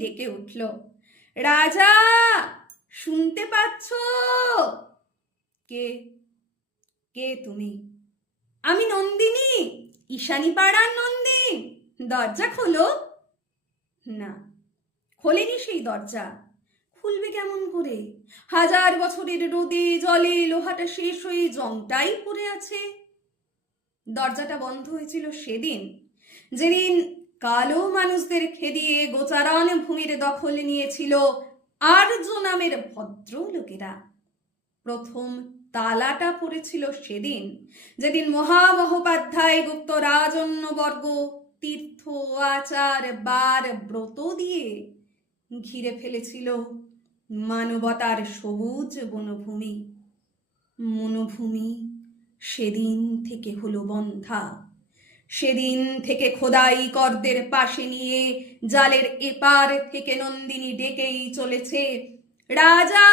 ডেকে উঠল, রাজা শুনতে পাচ্ছ? কে কে তুমি? আমি নন্দিনী, ঈশানী পাড়ার নন্দী। দরজা খোলো। না, খোলেনি সেই দরজা। খুলবে কেমন করে? 1000 বছরের রোদে জলে লোহাটা শেষ হয়ে জংটাই পড়ে আছে। দরজাটা বন্ধ হয়েছিল সেদিন, যেদিন কালো মানুষদের খেদিয়ে গোচারণ ভূমির দখল নিয়েছিল আর্য নামের ভদ্রলোকেরা। প্রথম তালাটা পড়েছিল সেদিন, যেদিন মহামহোপাধ্যায় গুপ্ত রাজন্যবর্গ তীর্থ আচার বার ব্রত দিয়ে ঘিরে ফেলেছিল মানবতার সবুজ বনভূমি। মনোভূমি সেদিন থেকে হলো বন্ধা। সেদিন থেকে খোদাই করদের পাশে নিয়ে জালের এপার থেকে নন্দিনী ডেকেই চলেছে, রাজা